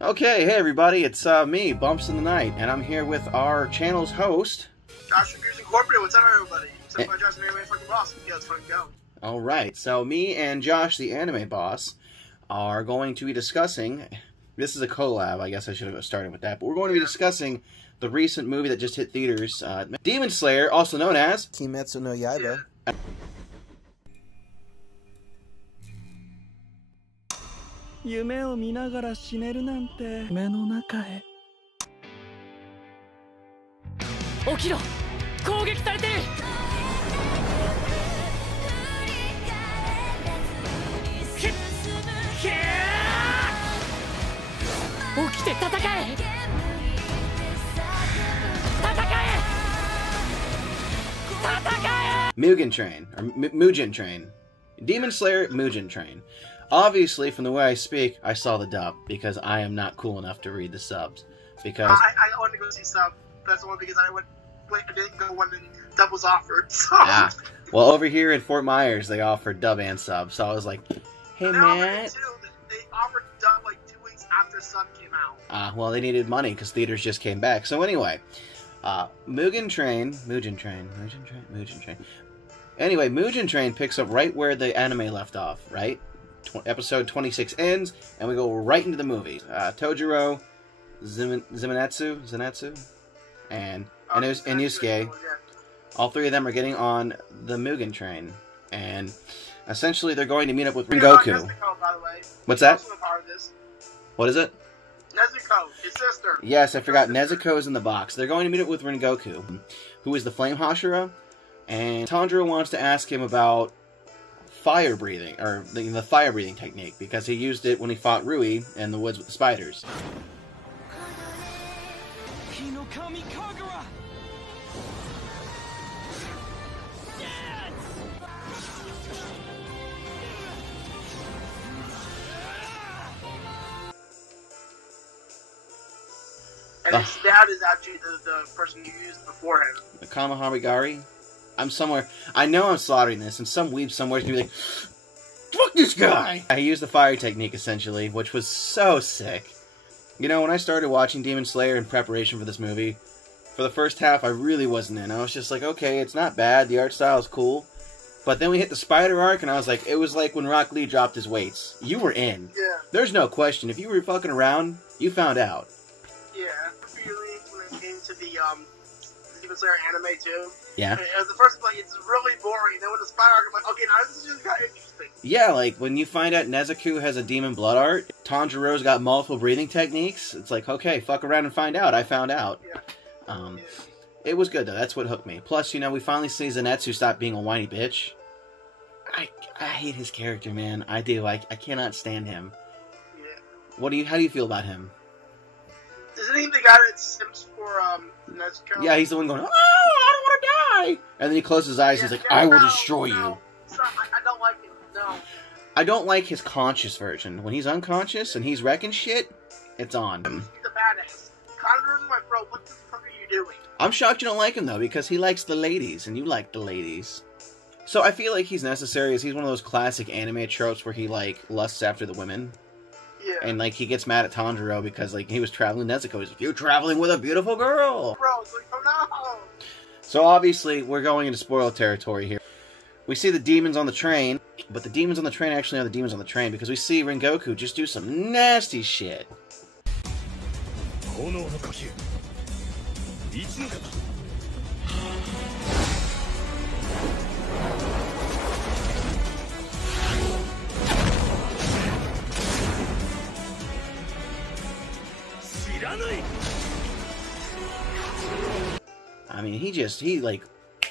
Okay, hey everybody, it's me, Bumps in the Night, and I'm here with our channel's host, Josh from Mugen Incorporated. What's up, everybody? What's up, my Josh, the anime fucking boss? Yeah, let's fucking go. Alright, so me and Josh, the anime boss, are going to be discussing, this is a collab, I guess I should have started with that, but we're going to be discussing the recent movie that just hit theaters, Demon Slayer, also known as Kimetsu no Yaiba. Yeah. Mugen Train, or Mugen Train. Demon Slayer, Mugen Train. Obviously, from the way I speak, I saw the dub, because I am not cool enough to read the subs. Because I wanted to go see sub. That's the one because I didn't go when the dub was offered. So. Ah, well, over here in Fort Myers, they offered dub and sub, so I was like, hey, Matt. They offered dub like 2 weeks after sub came out. Well, they needed money, because theaters just came back. So anyway, Mugen Train. Anyway, Mugen Train picks up right where the anime left off, right? Episode 26 ends, and we go right into the movie. Tojiro, Zenitsu, and Yusuke, all three of them are getting on the Mugen Train, and essentially they're going to meet up with Rengoku. Nezuko, by the way. What's that? Also a part of this. What is it? Nezuko, his sister. Yes, I forgot. Nezuko's in the box. They're going to meet up with Rengoku, who is the Flame Hashira, and Tanjiro wants to ask him about fire breathing, or the fire breathing technique, because he used it when he fought Rui in the woods with the spiders. And his dad is actually the person you used before him. The Kamahamigari? I know I'm slaughtering this, and some weeb somewhere is going to be like, fuck this guy! He used the fire technique, essentially, which was so sick. You know, when I started watching Demon Slayer in preparation for this movie, for the first half, I really wasn't in. I was just like, okay, it's not bad, the art style is cool. But then we hit the spider arc, and I was like, it was like when Rock Lee dropped his weights. You were in. Yeah. There's no question. If you were fucking around, you found out. Yeah. Really, when it came to the Demon Slayer anime, too. Yeah. The first like it's really boring. Then when the spider arc, I'm like, okay, now this is just kind of interesting. Yeah, like when you find out Nezuko has a demon blood art, Tanjiro's got multiple breathing techniques. It's like, okay, fuck around and find out. I found out. Yeah. It was good though. That's what hooked me. Plus, you know, we finally see Zenitsu stop being a whiny bitch. I hate his character, man. I do. I cannot stand him. Yeah. How do you feel about him? Isn't he the guy that simps for Nezuko? Yeah, he's the one going, oh, I don't want to die! And then he closes his eyes and he's like, I will destroy you. I don't like him, no. I don't like his conscious version. When he's unconscious and he's wrecking shit, it's on. He's a badass. Conjure's my bro, what the fuck are you doing? I'm shocked you don't like him, though, because he likes the ladies, and you like the ladies. So I feel like he's necessary, as he's one of those classic anime tropes where he, like, lusts after the women. Yeah. And, like, he gets mad at Tanjiro because, like, he was traveling with Nezuko. He's like, you're traveling with a beautiful girl! Bro, it's like, oh no! So, obviously, we're going into spoiler territory here. We see the demons on the train, but the demons on the train actually are the demons on the train, because we see Rengoku just do some nasty shit. I mean, he like,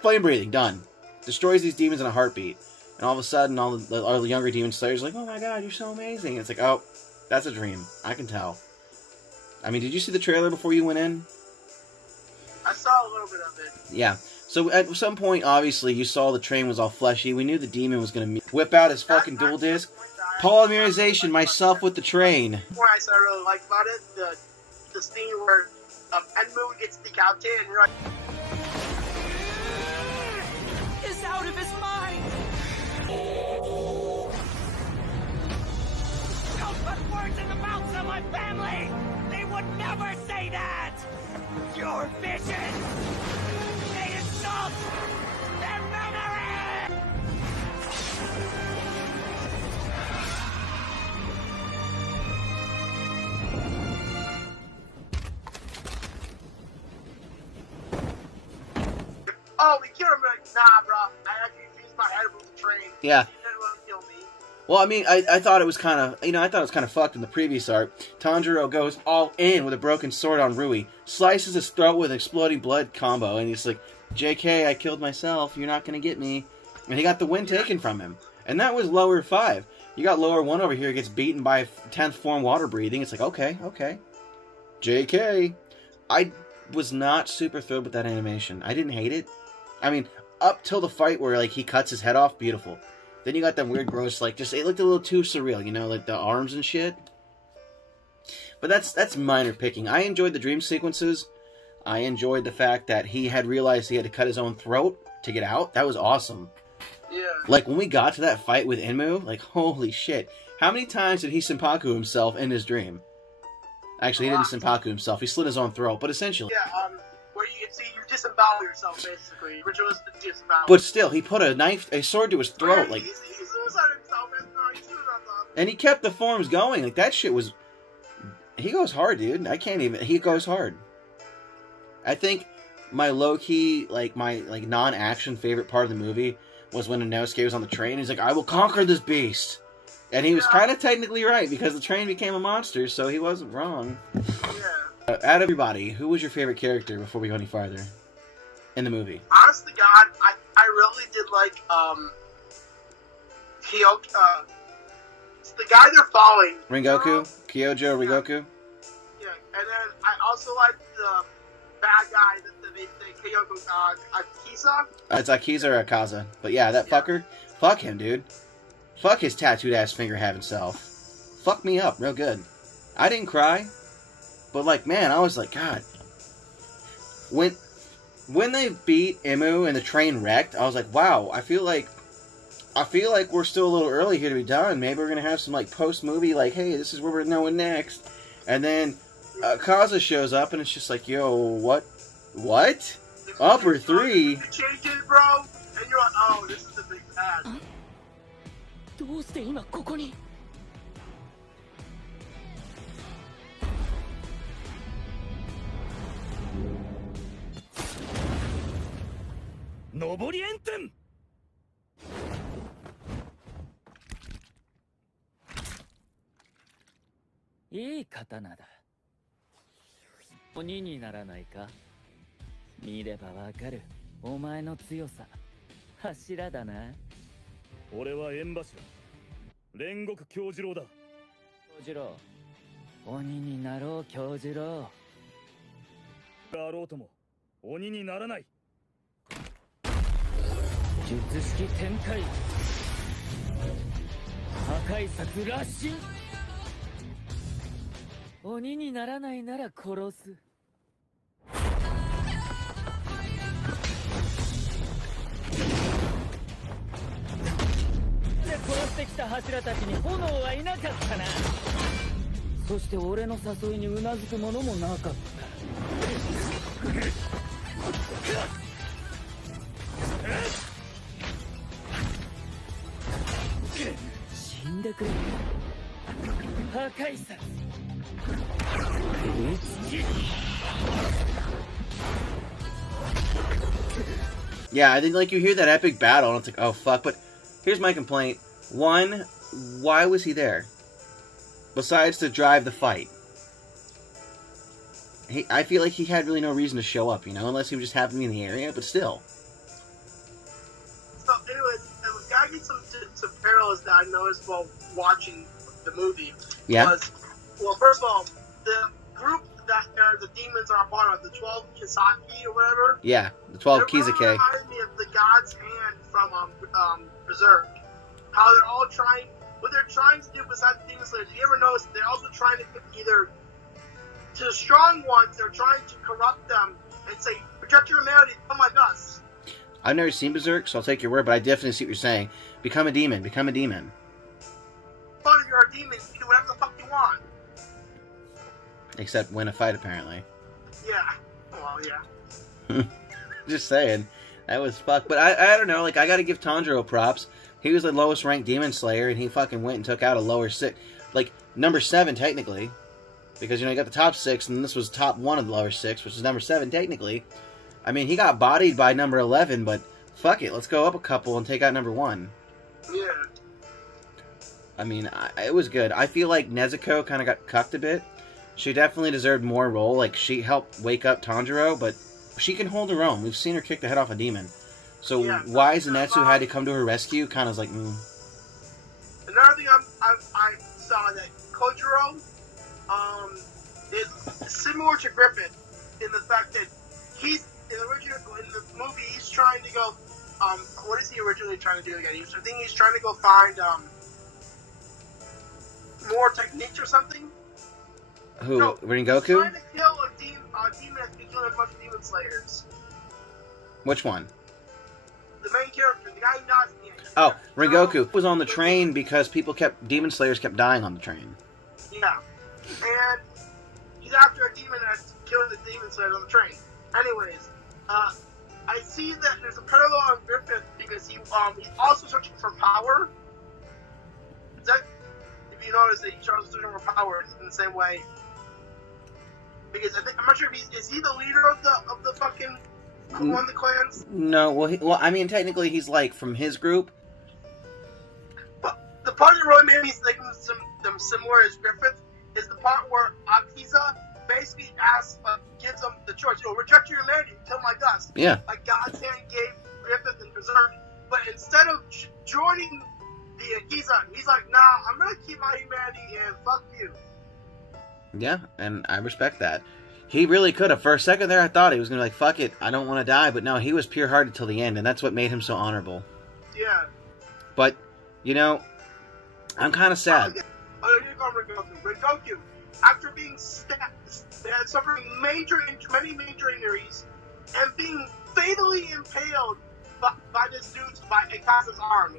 flame breathing, done. Destroys these demons in a heartbeat. And all of a sudden, all the younger demon slayers are like, oh my god, you're so amazing. And it's like, oh, that's a dream. I can tell. I mean, did you see the trailer before you went in? I saw a little bit of it. Yeah. So at some point, obviously, you saw the train was all fleshy. We knew the demon was going to whip out his fucking dual disc. Polymerization, myself with the train. What I really liked about it, the scene where Enmu gets decapitated, and you're like, is out of his mind. Don't put words in the mouths of my family. see that? Your vision! They insult their memory! Oh, we killed him. Like, nah, bro. I actually used my head with the train. Yeah. He didn't want to kill me. Well, I mean, I thought it was kind of, I thought it was kind of fucked in the previous arc. Tanjiro goes all in with a broken sword on Rui, slices his throat with exploding blood combo, and he's like, JK, I killed myself, you're not gonna get me. And he got the win taken from him. And that was lower 5. You got lower 1 over here, gets beaten by 10th form water breathing. It's like, okay. JK. I was not super thrilled with that animation. I didn't hate it. I mean, up till the fight where, like, he cuts his head off, beautiful. Then you got that weird, gross, like, just, it looked a little too surreal, you know, like the arms and shit. But that's minor picking. I enjoyed the dream sequences. I enjoyed the fact that he had realized he had to cut his own throat to get out. That was awesome. Yeah. Like, when we got to that fight with Enmu, like, holy shit. How many times did he senpaku himself in his dream? Actually, he didn't senpaku himself. He slit his own throat, but essentially... Yeah, where you can see you disembowel yourself, basically. Ritualistic disembowel. But still, he put a sword to his throat, like... He suicided himself, man. No, he suicided himself. And he kept the forms going. Like, that shit was... He goes hard, dude. I can't even... He goes hard. I think my low-key, like, my, like, non-action favorite part of the movie was when Inosuke was on the train. He's like, I will conquer this beast. And he was kind of technically right, because the train became a monster, so he wasn't wrong. Yeah. Out of everybody, who was your favorite character before we go any farther in the movie? Honest to God, I really did like, the guy they're following. Ringoku? Kyojo Ringoku? Yeah, and then I also like the bad guy that they say, Kyoko, Akisa. It's Akiza or Akaza. But yeah, that fucker, fuck him, dude. Fuck his tattooed ass finger having self. Fuck me up real good. I didn't cry, but like, man, I was like, God. When they beat Emu and the train wrecked, I was like, wow, I feel like we're still a little early here to be done. Maybe we're gonna have some like post-movie, like, hey, this is where we're going next. And then Kaza shows up and it's just like, yo, what? Upper 3? You change it, bro, and you're like, oh, this is a big bad. どうして今ここに上り炎天いい刀だ鬼にならないか見ればわかるお前の強さ柱だな俺は縁柱煉獄京次郎だ京次郎鬼になろう京次郎あろうとも鬼にならない術式展開破壊策ラッシュ鬼にならないなら殺す殺してきた柱たちに炎はいなかったなそして俺の誘いにうなずくものもなかった死んでくれ破壊策Yeah, I think like you hear that epic battle and it's like, oh fuck, but here's my complaint. One, why was he there? Besides to drive the fight. I feel like he had really no reason to show up, you know, unless he was just happened to be in the area, but still. So anyways, I gotta get some parallels that I noticed while watching the movie. Yeah. Well, first of all, the group that the demons are a part of, the 12 Kisaki or whatever. Yeah, the 12 Kizake. It really reminded me of the God's Hand from Berserk. How they're all trying, what they're trying to do besides the Demon Slayer, do you ever notice they're also trying to either, to the strong ones, they're trying to corrupt them and say, protect your humanity, become like us. I've never seen Berserk, so I'll take your word, but I definitely see what you're saying. Become a demon, become a demon. Fun if you're a demon, you can do whatever the fuck you want. Except win a fight, apparently. Yeah. Well, yeah. Just saying. That was fucked. But I don't know, like, I gotta give Tanjiro props. He was the lowest ranked Demon Slayer, and he fucking went and took out a lower 6. Like, number 7, technically. Because, you know, you got the top 6, and this was top 1 of the lower 6, which is number 7, technically. I mean, he got bodied by number 11, but fuck it. Let's go up a couple and take out number 1. Yeah. I mean, it was good. I feel like Nezuko kind of got cucked a bit. She definitely deserved more role. Like, she helped wake up Tanjiro, but she can hold her own. We've seen her kick the head off a demon. So yeah, why Zenitsu had to come to her rescue? Kind of like, Another thing I saw that Kojiro is similar to Griffith in the fact that he's in the movie he's trying to go. What is he originally trying to do again? I think he's trying to go find more techniques or something. Who? No, Rengoku? He's trying to kill a demon that's been killing a bunch of demon slayers. Which one? The main character, the guy who nods at the end. Oh, Rengoku was on the train because demon slayers kept dying on the train. Yeah. And he's after a demon that's killing the demon slayers on the train. Anyways, I see that there's a parallel on Griffith because he's also searching for power. Is that, if you notice that he's also searching for power in the same way? Because I'm not sure if is he the leader of the fucking who won the clans? No, well, I mean, technically he's like from his group. But the part that really made me think them similar as Griffith is the part where Akiza basically gives them the choice. You know, reject your humanity, kill like us. Yeah. Like God's hand gave Griffith and Berserk. But instead of joining the Akiza, he's like, nah, I'm gonna keep my humanity and fuck you. Yeah, and I respect that. He really could have. For a second there, I thought he was going to be like, fuck it, I don't want to die. But no, he was pure-hearted till the end, and that's what made him so honorable. Yeah. But, you know, I'm kind of sad. Rengoku, after being suffering many major injuries, and being fatally impaled by this dude's, by Akasa's arm.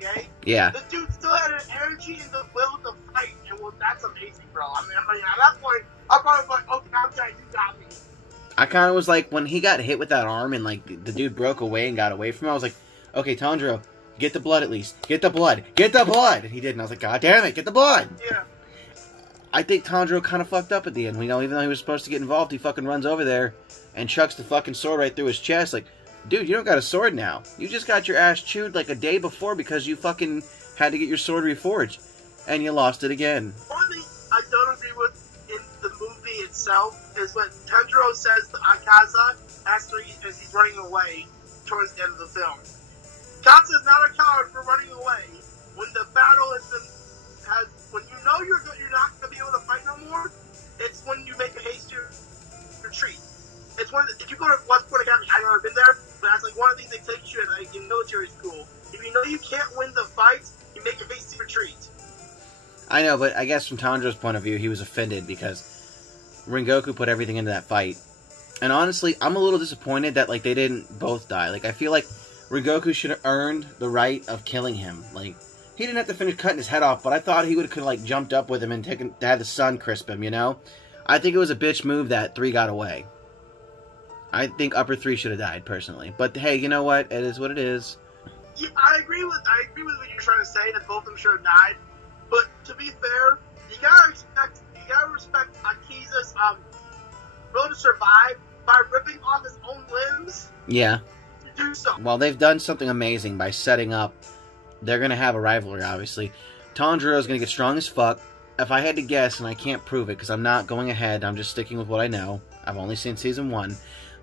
Okay? Yeah. The dude still had an energy and the will to fight, and well, that's amazing, bro. I mean, at that point, I probably was like, okay, I'm trying, you got me. I kind of was like, when he got hit with that arm and, like, the dude broke away and got away from him, I was like, okay, Tanjiro, get the blood at least. Get the blood. Get the blood! And he did, and I was like, God damn it, get the blood! Yeah. I think Tanjiro kind of fucked up at the end. You know, even though he was supposed to get involved, he fucking runs over there and chucks the fucking sword right through his chest. Like, dude, you don't got a sword now. You just got your ass chewed like a day before because you fucking had to get your sword reforged. And you lost it again. One thing I don't agree with in the movie itself is when Tanjiro says to Akaza as he's running away towards the end of the film. Akaza is not a coward for running away when the battle when you know you're not going to be able to fight no more. It's when you make a hasty retreat. It's when if you go to West Point Academy, I've never been there, but that's like one of the things they teach you in military school. If you know you can't win the fight, you make a hasty retreat. I know, but I guess from Tanjiro's point of view, he was offended because Rengoku put everything into that fight. And honestly, I'm a little disappointed that like they didn't both die. Like I feel like Rengoku should have earned the right of killing him. Like he didn't have to finish cutting his head off, but I thought he would have like jumped up with him and had the sun crisp him. You know, I think it was a bitch move that 3 got away. I think Upper 3 should have died personally, but hey, you know what? It is what it is. Yeah, I agree with what you're trying to say that both of them should have died. But to be fair, you gotta respect Akiza's will to survive by ripping off his own limbs. Yeah. To do so. Well, they've done something amazing by setting up. They're gonna have a rivalry, obviously. Tanjiro's gonna get strong as fuck. If I had to guess, and I can't prove it because I'm not going ahead, I'm just sticking with what I know. I've only seen season 1.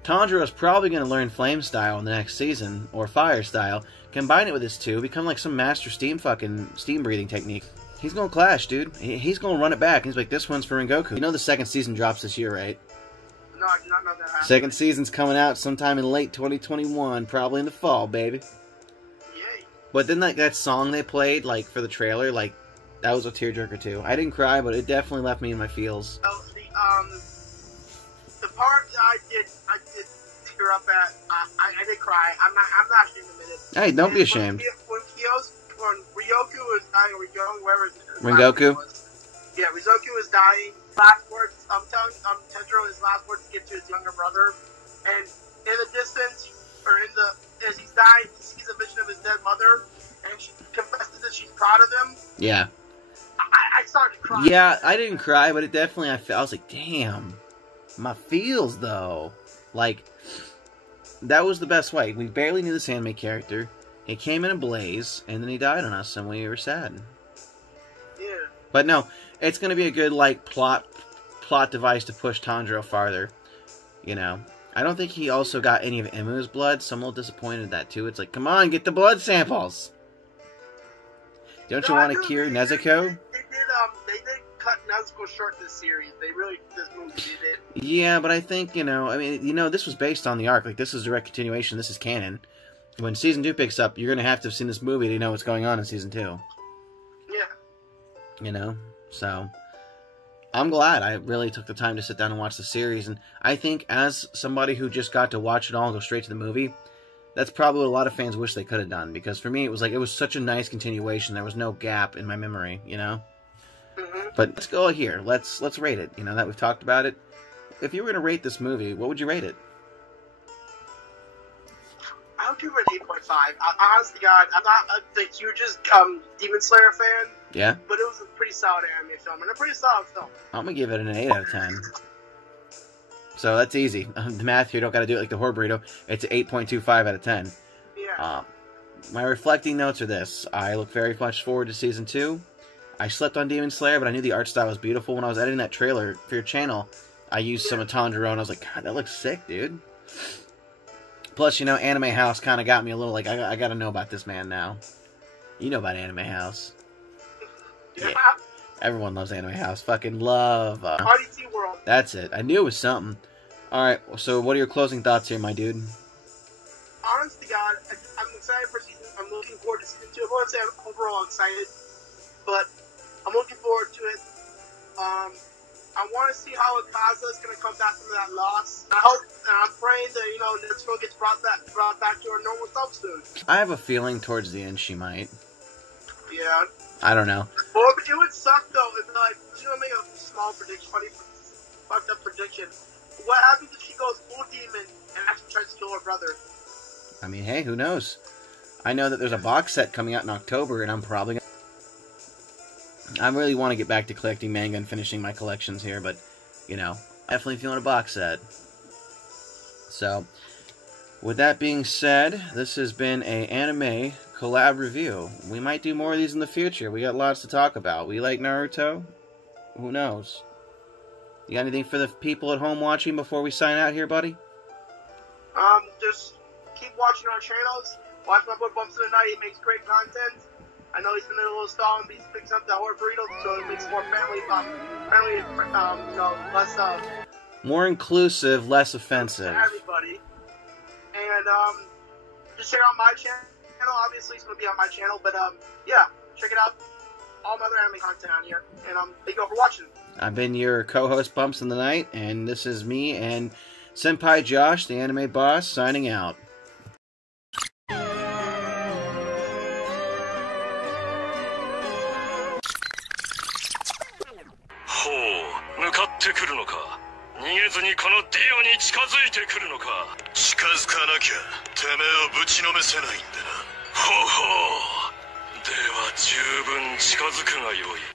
Tanjiro's probably going to learn Flame Style in the next season, or Fire Style, combine it with his two, become like some master steam breathing technique. He's going to clash, dude. He's going to run it back. He's like, this one's for Rengoku. You know the second season drops this year, right? No, I did not know that happened. Second season's coming out sometime in late 2021, probably in the fall, baby. Yay. But then that song they played, like, for the trailer, like, that was a tearjerker too. I didn't cry, but it definitely left me in my feels. Oh, the part that I did tear up at, I did cry. I'm not ashamed to admit it. Hey, don't be ashamed. When Ryoku was dying, or whoever Rengoku? Yeah, Rizoku was dying. Last words, I'm telling Tendro his last words to give to his younger brother. And in the distance, or as he's dying, he sees a vision of his dead mother, and she confesses that she's proud of him. Yeah. I started crying. Yeah, I didn't cry, but it definitely, I was like, damn. My feels, though. Like, that was the best way. We barely knew this anime character. He came in a blaze, and then he died on us, and we were sad. Yeah. But no, it's going to be a good, like, plot device to push Tanjiro farther. You know. I don't think he also got any of Emu's blood, so I'm a little disappointed at that, too. It's like, come on, get the blood samples! Don't you want to cure Nezuko? They did cut Nezuko short this series. This movie did it. Yeah, but I think, this was based on the arc. Like, this is direct continuation. This is canon. When Season 2 picks up, you're going to have to have seen this movie to know what's going on in Season 2. Yeah. So, I'm glad I really took the time to sit down and watch the series. And I think as somebody who just got to watch it all and go straight to the movie, that's probably what a lot of fans wish they could have done. Because for me, it was such a nice continuation. There was no gap in my memory, Mm-hmm. But let's go here. Let's rate it. That we've talked about it. If you were going to rate this movie, what would you rate it? I would give it an 8.5. Honestly, God, I'm not the hugest Demon Slayer fan. Yeah? But it was a pretty solid anime film, and a pretty solid film. I'm going to give it an 8 out of 10. So that's easy. The math here, don't got to do it like the horror burrito. It's an 8.25 out of 10. Yeah. My reflecting notes are this. I look very much forward to Season 2. I slept on Demon Slayer, but I knew the art style was beautiful. When I was editing that trailer for your channel, I used some of Tanjiro, and I was like, God, that looks sick, dude. Plus, Anime House kind of got me a little like, I got to know about this man now. You know about Anime House. Yeah. Everyone loves Anime House. Fucking love. Party Tea World. That's it. I knew it was something. Alright, so what are your closing thoughts here, my dude? Honest to God, I'm excited for season. I'm looking forward to Season 2. I won't say I'm overall excited, but I'm looking forward to it. I want to see how Akaza is going to come back from that loss. I hope, and I'm praying that, Netsuko gets brought back to her normal self soon. I have a feeling towards the end she might. Yeah. I don't know. Well, it would suck, though, if, make a small prediction, funny, fucked up prediction. What happens if she goes full demon and actually tries to kill her brother? I mean, hey, who knows? I know that there's a box set coming out in October, and I'm probably gonna... I really want to get back to collecting manga and finishing my collections here, but, definitely feeling a box set. So, with that being said, this has been a anime collab review. We might do more of these in the future. We got lots to talk about. We like Naruto? Who knows? You got anything for the people at home watching before we sign out here, buddy? Just keep watching our channels. Watch my boy Bumps in the Night. He makes great content. I know he's been in a little stall and he's picking up the horror burrito, so it makes more less more inclusive, less offensive. To everybody. And just check out my channel. Obviously, it's going to be on my channel, but yeah, check it out. All my other anime content on here. And thank you all for watching. I've been your co-host Bumps in the Night, and this is me and Senpai Josh, the anime boss, signing out. 向かってくるのか。逃げずにこのディオに近づいてくるのか。近づかなきゃてめえをぶちのめせないんでな。ほほう。では十分近づくがよい。